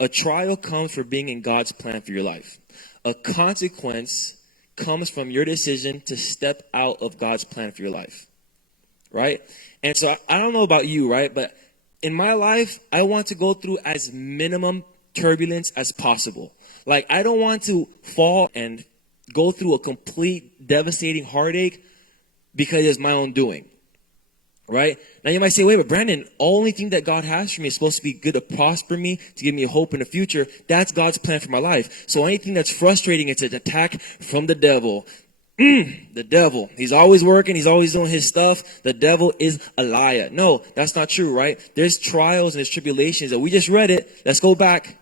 A trial comes for being in God's plan for your life. A consequence comes from your decision to step out of God's plan for your life, right? And so I don't know about you, right? But in my life, I want to go through as minimum turbulence as possible. Like, I don't want to fall and go through a complete devastating heartache because it's my own doing, right? Now you might say, wait, but Brandon, only thing that God has for me is supposed to be good, to prosper me, to give me hope in the future. That's God's plan for my life. So anything that's frustrating, it's an attack from the devil. The devil, he's always working, he's always doing his stuff. The devil is a liar. No, that's not true, right? There's trials and there's tribulations, and we just read it. Let's go back.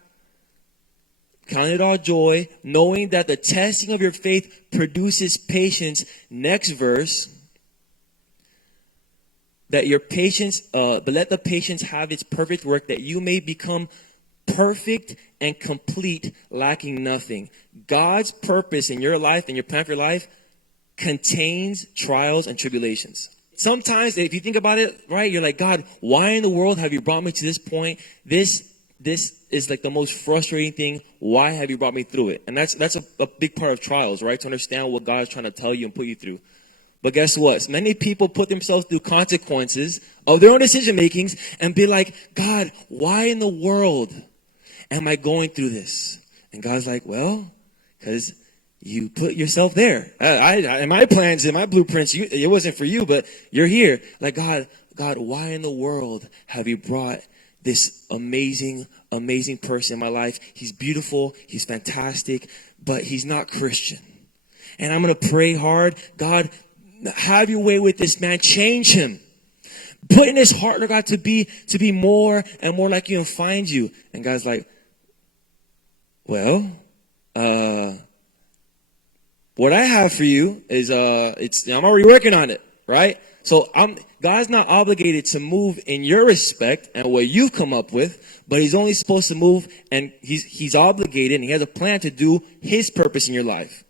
Count it all joy, knowing that the testing of your faith produces patience. Next verse. That your patience, but let the patience have its perfect work, that you may become perfect and complete, lacking nothing. God's purpose in your life and your plan for your life contains trials and tribulations. Sometimes, if you think about it, right, you're like, God, why in the world have you brought me to this point? This is like the most frustrating thing. Why have you brought me through it? And that's a big part of trials, right? To understand what God is trying to tell you and put you through. But guess what? Many people put themselves through consequences of their own decision makings and be like, God, why in the world am I going through this? And God's like, well, because you put yourself there. In my plans, in my blueprints, it wasn't for you, but you're here. Like, God, why in the world have you brought this amazing person in my life? He's beautiful, he's fantastic, but he's not Christian. And I'm going to pray hard. God, have your way with this man. Change him. Put in his heart, Lord God, to be more and more like you and find you. And God's like, well, what I have for you is I'm already working on it, right? So God's not obligated to move in your respect and what you've come up with, but he's only supposed to move, and he's obligated and he has a plan to do his purpose in your life.